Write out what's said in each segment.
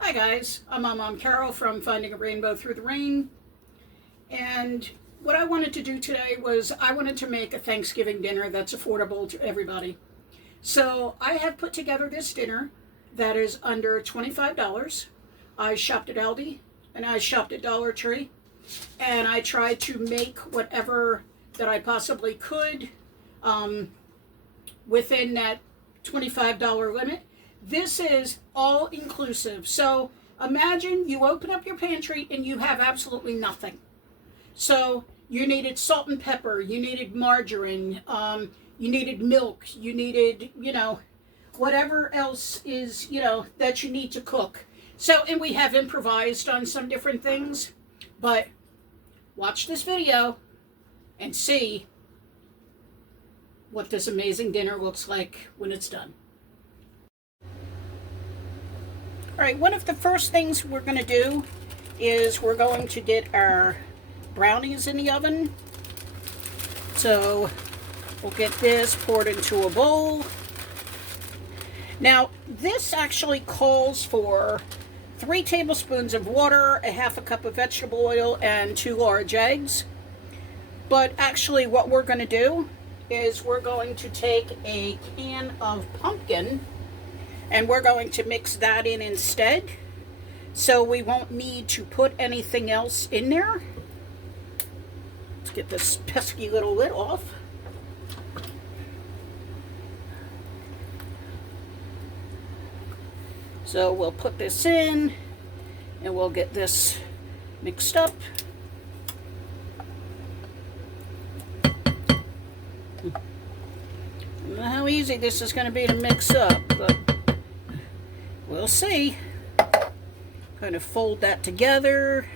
Hi guys, I'm Mom Carol from Finding a Rainbow Through the Rain, and what I wanted to do today was I wanted to make a Thanksgiving dinner that's affordable to everybody. So I have put together this dinner that is under $25. I shopped at Aldi and I shopped at Dollar Tree, and I tried to make whatever that I possibly could within that $25 limit. This is all inclusive. So imagine you open up your pantry and you have absolutely nothing. So you needed salt and pepper, you needed margarine, you needed milk, you needed, whatever else is, that you need to cook. So, and we have improvised on some different things, but watch this video and see what this amazing dinner looks like when it's done. All right, one of the first things we're going to do is we're going to get our brownies in the oven. So we'll get this poured into a bowl. Now, this actually calls for 3 tablespoons of water, a half a cup of vegetable oil, and 2 large eggs. But actually what we're going to do is we're going to take a can of pumpkin and we're going to mix that in instead, so we won't need to put anything else in there. Let's get this pesky little lid off. So we'll put this in and we'll get this mixed up. I don't know how easy this is going to be to mix up, but we'll see. Kind of fold that together.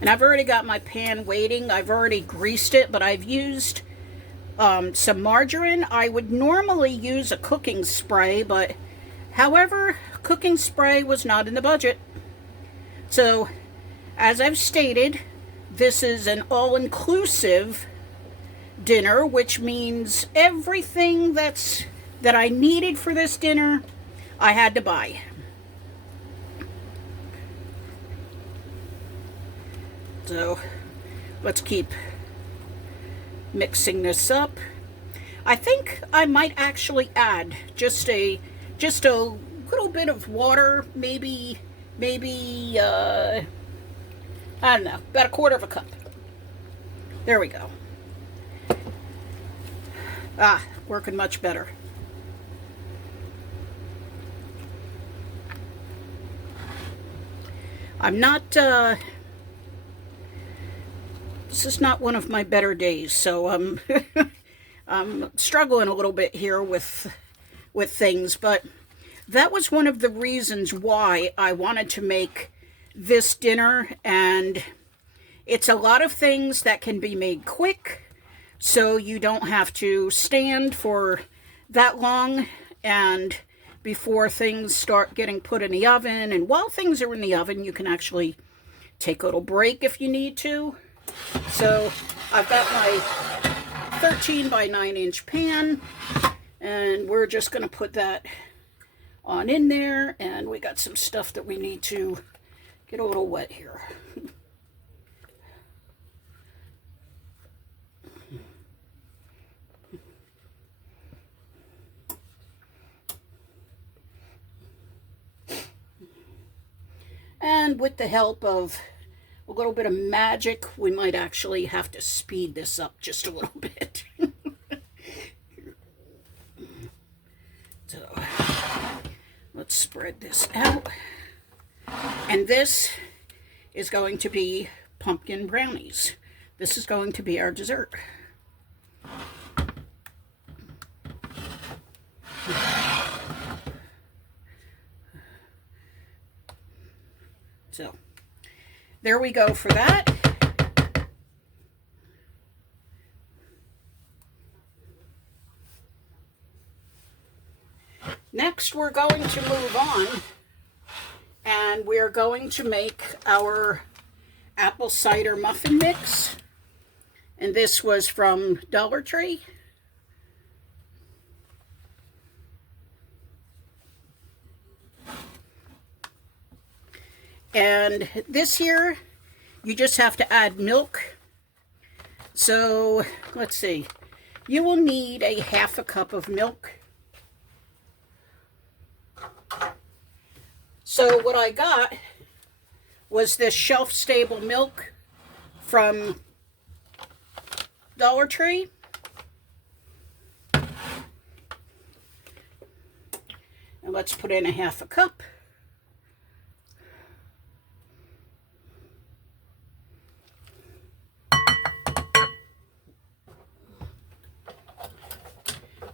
And I've already got my pan waiting. I've already greased it, but I've used some margarine. I would normally use a cooking spray, but however, cooking spray was not in the budget. So, as I've stated, this is an all-inclusive dinner, which means everything that I needed for this dinner, I had to buy. So let's keep mixing this up. I think I might actually add just a little bit of water, maybe I don't know, about a quarter of a cup. There we go. Working much better. I'm not, this is not one of my better days, so I'm struggling a little bit here with things, but that was one of the reasons why I wanted to make this dinner, and it's a lot of things that can be made quick, so you don't have to stand for that long and before things start getting put in the oven. And while things are in the oven, you can actually take a little break if you need to. So I've got my 13 by 9 inch pan, and we're just going to put that on in there, and we got some stuff that we need to get a little wet here. And with the help of a little bit of magic, we might actually have to speed this up just a little bit. So let's spread this out. And this is going to be pumpkin brownies. This is going to be our dessert. So there we go for that. Next, we're going to move on, and we're going to make our apple cider muffin mix. And this was from Dollar Tree. And this here, you just have to add milk. So, let's see. You will need a half a cup of milk. So what I got was this shelf-stable milk from Dollar Tree. And let's put in a half a cup.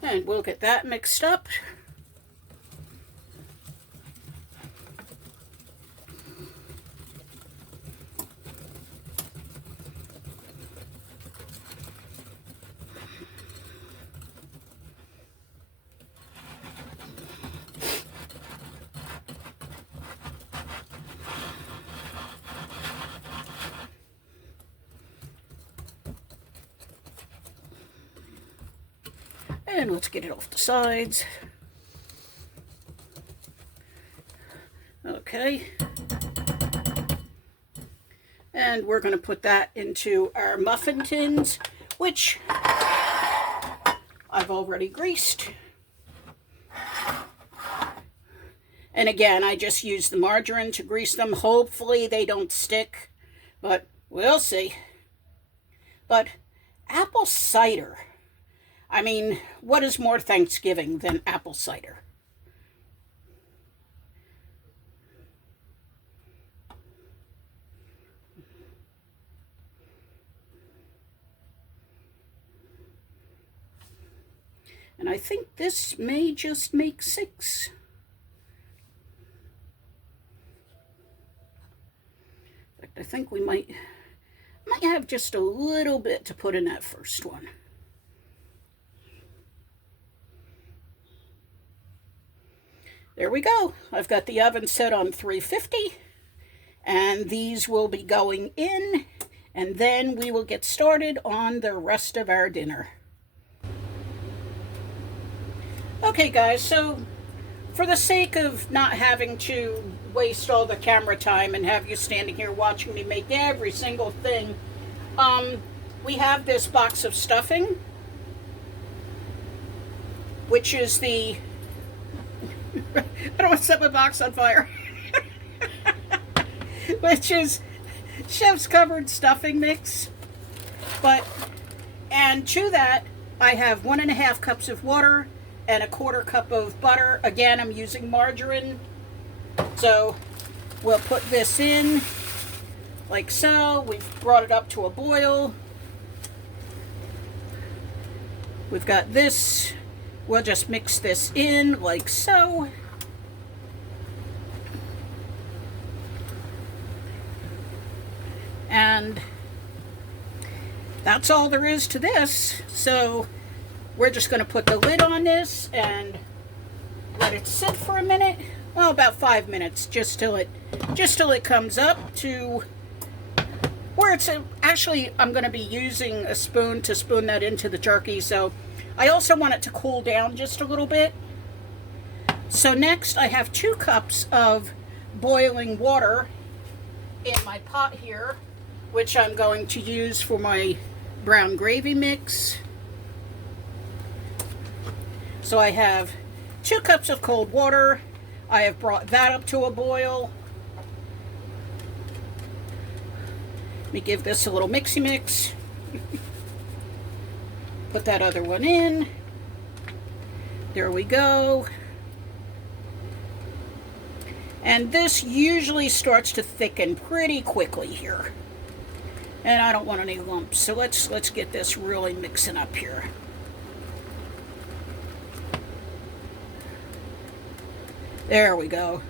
And we'll get that mixed up. And let's get it off the sides. Okay. And we're going to put that into our muffin tins, which I've already greased. And again, I just use the margarine to grease them. Hopefully they don't stick, but we'll see. But apple cider. I mean, what is more Thanksgiving than apple cider? And I think this may just make 6. In fact, I think we might have just a little bit to put in that first one. There we go. I've got the oven set on 350, and these will be going in, and then we will get started on the rest of our dinner. Okay guys, so for the sake of not having to waste all the camera time and have you standing here watching me make every single thing, we have this box of stuffing, which is the I don't want to set my box on fire. Which is Chef's Cupboard stuffing mix. And to that, I have 1.5 cups of water and 1/4 cup of butter. Again, I'm using margarine. So we'll put this in like so. We've brought it up to a boil. We've got this. We'll just mix this in like so. And that's all there is to this. So we're just going to put the lid on this and let it sit for a minute. Well, about 5 minutes, just till it comes up to where it's actually, I'm going to be using a spoon to spoon that into the jerky. So I also want it to cool down just a little bit. So next I have 2 cups of boiling water in my pot here, which I'm going to use for my brown gravy mix. So I have 2 cups of cold water. I have brought that up to a boil. Let me give this a little mixy mix. Put that other one in. There we go. And this usually starts to thicken pretty quickly here. And I don't want any lumps, so let's get this really mixing up here. There we go.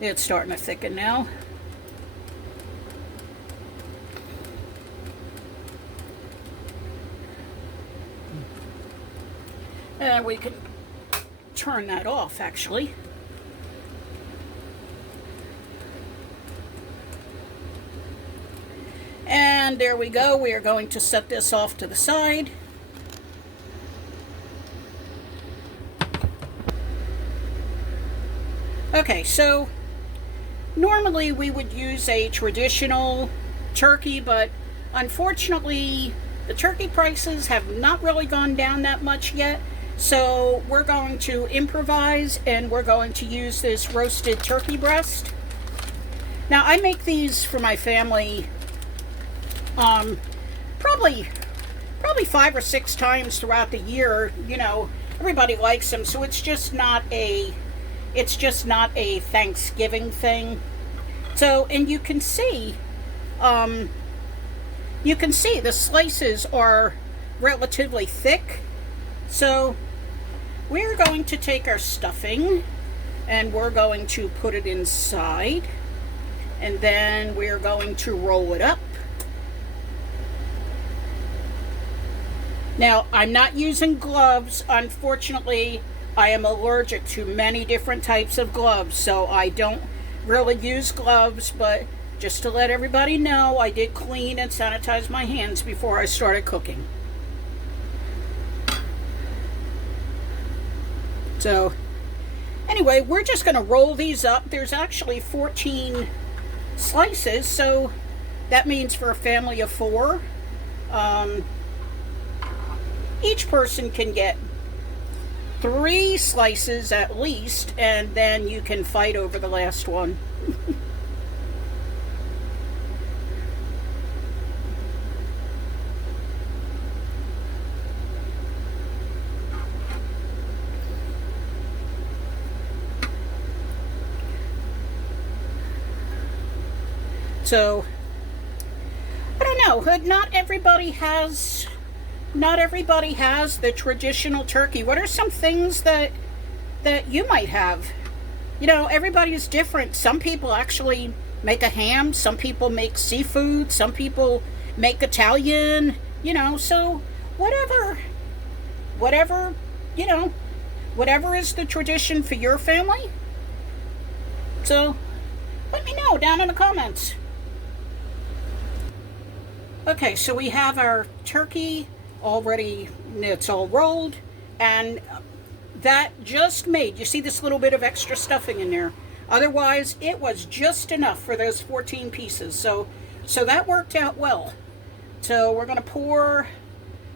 It's starting to thicken now. And we can turn that off, actually. And there we go. We are going to set this off to the side. Okay, so Normally we would use a traditional turkey, but unfortunately the turkey prices have not really gone down that much yet. So we're going to improvise, and we're going to use this roasted turkey breast. Now I make these for my family probably 5 or 6 times throughout the year. You know, everybody likes them, so it's just not a Thanksgiving thing. So, and you can see the slices are relatively thick. So we're going to take our stuffing and we're going to put it inside, and then we're going to roll it up. Now, I'm not using gloves. Unfortunately, I am allergic to many different types of gloves, so I don't really use gloves, but just to let everybody know, I did clean and sanitize my hands before I started cooking. So, anyway, we're just going to roll these up. There's actually 14 slices, so that means for a family of 4, each person can get 3 slices at least, and then you can fight over the last one. So, I don't know, not everybody has the traditional turkey. What are some things that you might have? You know, everybody's different. Some people actually make a ham, some people make seafood, some people make Italian, you know, so whatever, you know, whatever is the tradition for your family. So, let me know down in the comments. Okay, so we have our turkey already, it's all rolled, and that just made, you see this little bit of extra stuffing in there. Otherwise, it was just enough for those 14 pieces, so that worked out well. So we're going to pour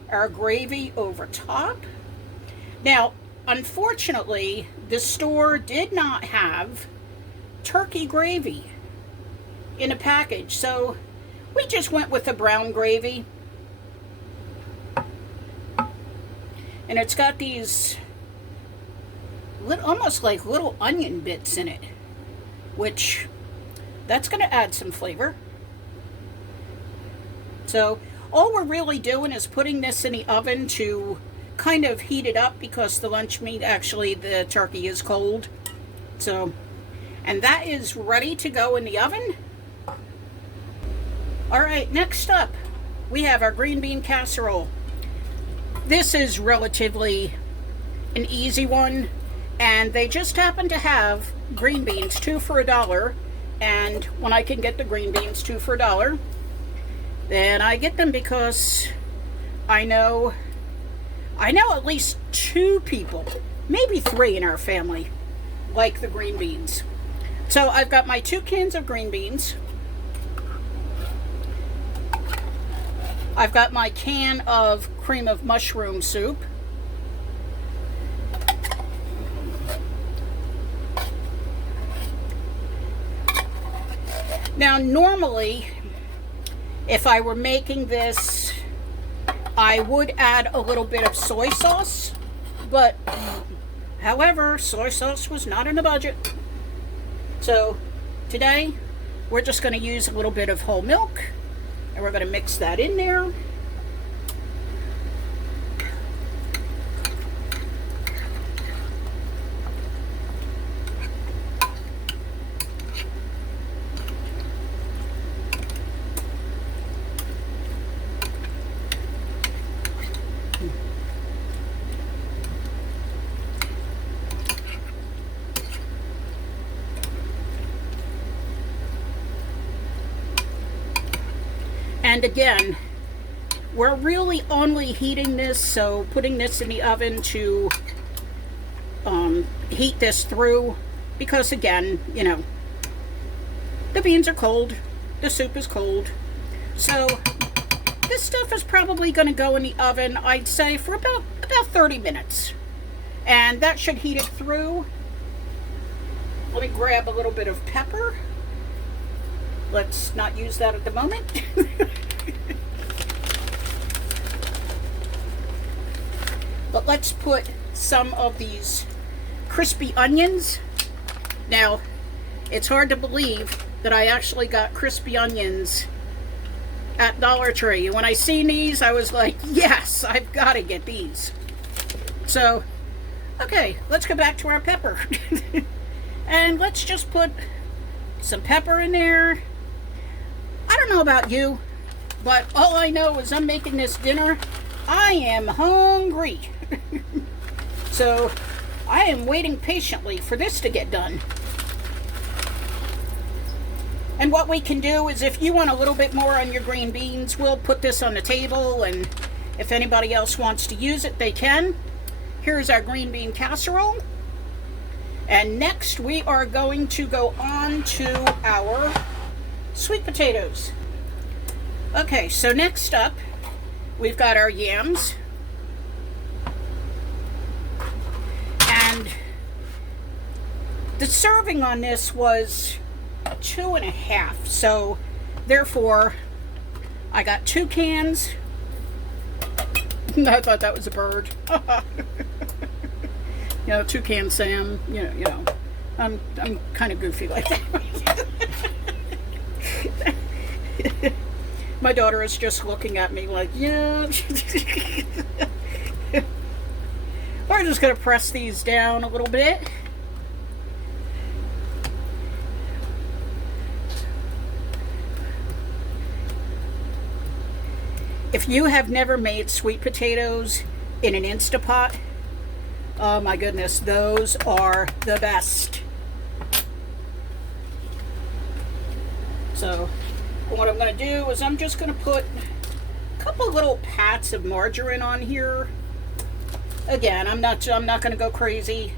our gravy over top. Now, unfortunately, the store did not have turkey gravy in a package, so we just went with the brown gravy. And it's got these almost like little onion bits in it, which that's going to add some flavor. So all we're really doing is putting this in the oven to kind of heat it up, because the lunch meat, actually the turkey, is cold. So, and that is ready to go in the oven. Alright, next up, we have our green bean casserole. This is relatively an easy one, and they just happen to have green beans, 2 for $1, and when I can get the green beans 2 for $1, then I get them, because I know at least 2 people, maybe 3 in our family, like the green beans. So I've got my 2 cans of green beans. I've got my can of cream of mushroom soup. Now, normally, if I were making this, I would add a little bit of soy sauce, but however, soy sauce was not in the budget. So today, we're just going to use a little bit of whole milk, and we're going to mix that in there. And again, we're really only heating this, so putting this in the oven to heat this through, because again, you know, The beans are cold. The soup is cold. So this stuff is probably going to go in the oven, I'd say, for about 30 minutes. And that should heat it through. Let me grab a little bit of pepper. Let's not use that at the moment. But let's put some of these crispy onions. Now, it's hard to believe that I actually got crispy onions at Dollar Tree. And when I seen these, I was like, yes, I've got to get these. So, okay, let's go back to our pepper. And let's just put some pepper in there. I don't know about you, but all I know is I'm making this dinner. I am hungry. So I am waiting patiently for this to get done. And what we can do is, if you want a little bit more on your green beans, we'll put this on the table, and if anybody else wants to use it, they can. Here's our green bean casserole. And next we are going to go on to our sweet potatoes. Okay, so next up, we've got our yams. And the serving on this was 2.5, so therefore I got 2 cans. I thought that was a bird. You know, 2 cans Sam. You know, I'm kind of goofy like that. My daughter is just looking at me like, yeah. We're just gonna press these down a little bit. If you have never made sweet potatoes in an Instapot, oh my goodness, those are the best. So what I'm going to do is I'm just going to put a couple little pats of margarine on here. Again, I'm not going to go crazy.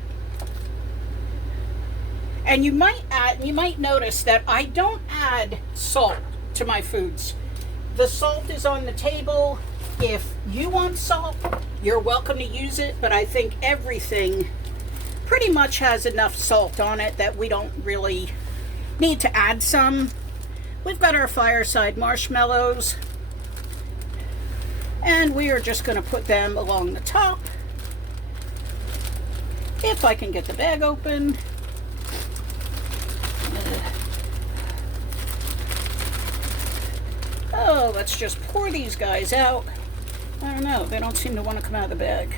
And you might notice that I don't add salt to my foods. The salt is on the table. If you want salt, you're welcome to use it, but I think everything pretty much has enough salt on it that we don't really need to add some. We've got our fireside marshmallows, and we are just going to put them along the top. If I can get the bag open. Oh, let's just pour these guys out. I don't know, they don't seem to want to come out of the bag.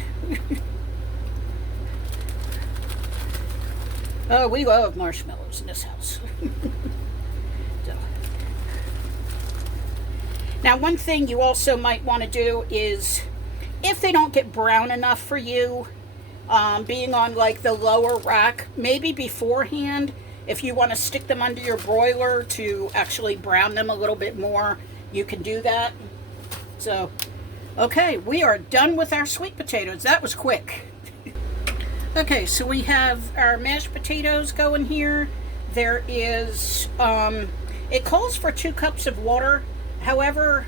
Oh, we love marshmallows in this house. So. Now, one thing you also might want to do is, if they don't get brown enough for you, being on like the lower rack, maybe beforehand, if you want to stick them under your broiler to actually brown them a little bit more, you can do that. So, okay, we are done with our sweet potatoes. That was quick. Okay, so we have our mashed potatoes going here. There is, it calls for 2 cups of water. However,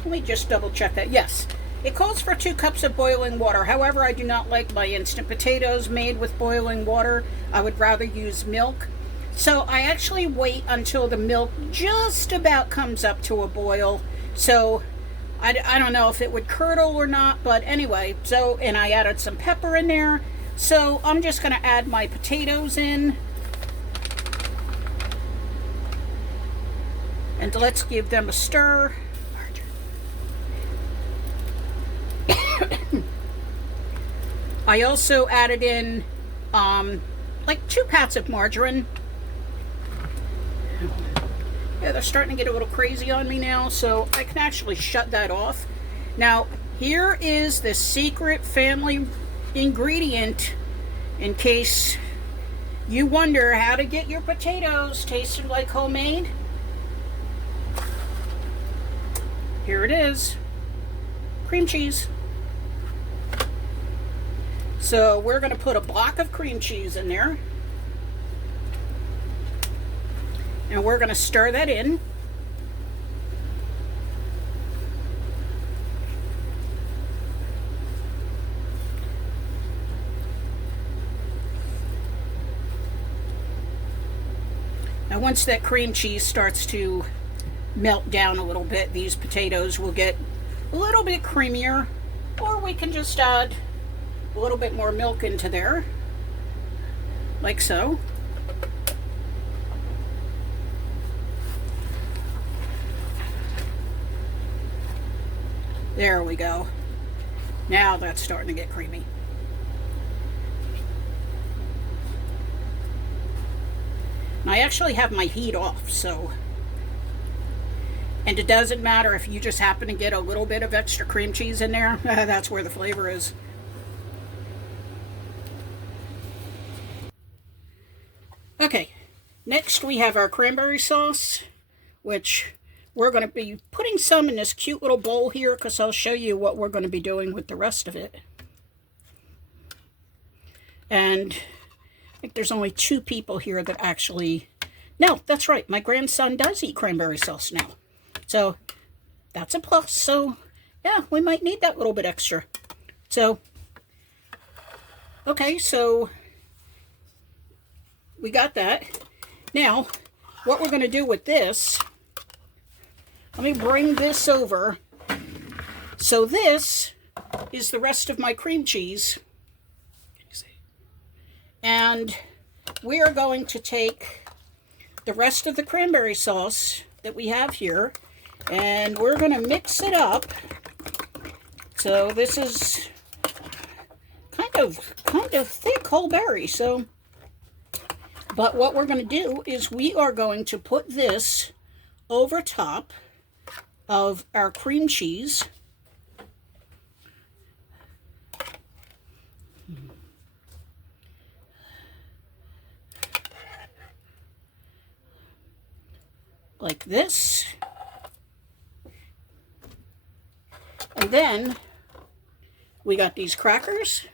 let me just double check that. Yes, it calls for 2 cups of boiling water. However, I do not like my instant potatoes made with boiling water. I would rather use milk. So I actually wait until the milk just about comes up to a boil. So I don't know if it would curdle or not, but anyway, so, and I added some pepper in there. So I'm just going to add my potatoes in. And let's give them a stir. I also added in like 2 pats of margarine. Yeah, they're starting to get a little crazy on me now, so I can actually shut that off. Now, here is the secret family ingredient in case you wonder how to get your potatoes tasting like homemade. Here it is. Cream cheese. So we're going to put a block of cream cheese in there. And we're going to stir that in. Now once that cream cheese starts to melt down a little bit, these potatoes will get a little bit creamier, or we can just add a little bit more milk into there, like so. There we go. Now that's starting to get creamy. And I actually have my heat off, so, and it doesn't matter if you just happen to get a little bit of extra cream cheese in there. That's where the flavor is. Okay, next we have our cranberry sauce, which we're going to be putting some in this cute little bowl here because I'll show you what we're going to be doing with the rest of it. And I think there's only 2 people here that actually... No, that's right. My grandson does eat cranberry sauce now. So that's a plus. So yeah, we might need that little bit extra. So, okay, so we got that. Now, what we're going to do with this... Let me bring this over. So this is the rest of my cream cheese. And we are going to take the rest of the cranberry sauce that we have here, and we're going to mix it up. So this is kind of thick whole berry. So, but what we're going to do is we are going to put this over top of our cream cheese. Like this. And then we got these crackers,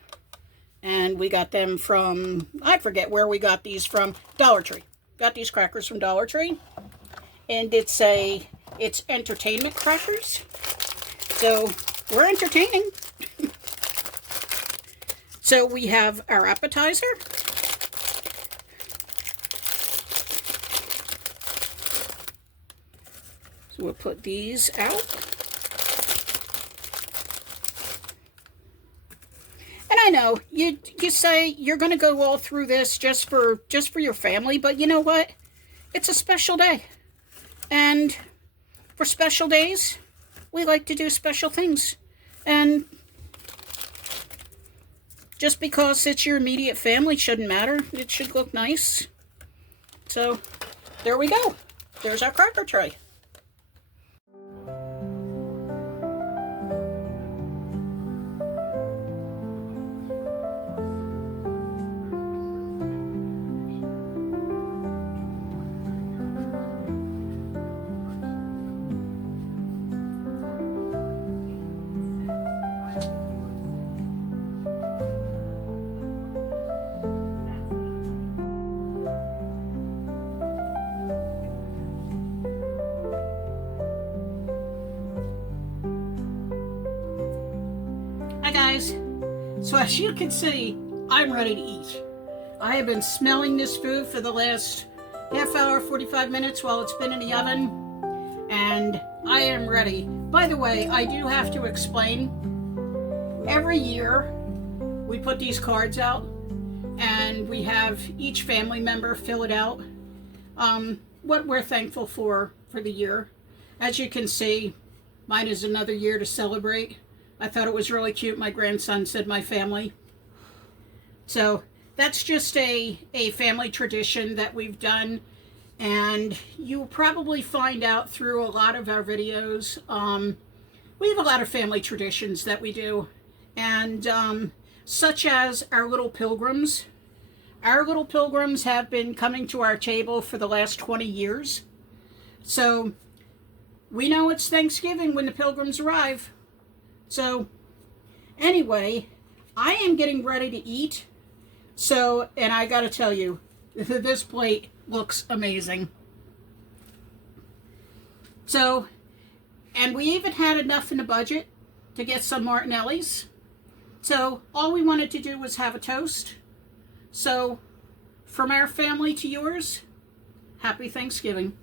and we got them from, I forget where we got these from, Dollar Tree. Got these crackers from Dollar Tree, and it's entertainment crackers, so we're entertaining. So we have our appetizer. So we'll put these out. And I know you say you're going to go all through this just for your family, but you know what? It's a special day. And for special days, we like to do special things. And just because it's your immediate family shouldn't matter. It should look nice. So there we go. There's our cracker tray. Guys, so as you can see, I'm ready to eat. I have been smelling this food for the last half hour, 45 minutes while it's been in the oven, and I am ready. By the way, I do have to explain, every year we put these cards out and we have each family member fill it out, what we're thankful for the year. As you can see, mine is another year to celebrate. I thought it was really cute. My grandson said my family. So that's just a family tradition that we've done. And you'll probably find out through a lot of our videos. We have a lot of family traditions that we do. And such as our little pilgrims. Our little pilgrims have been coming to our table for the last 20 years. So we know it's Thanksgiving when the pilgrims arrive. So, anyway, I am getting ready to eat. So, and I gotta tell you, this plate looks amazing. So, and we even had enough in the budget to get some Martinelli's. So all we wanted to do was have a toast. So from our family to yours, happy Thanksgiving.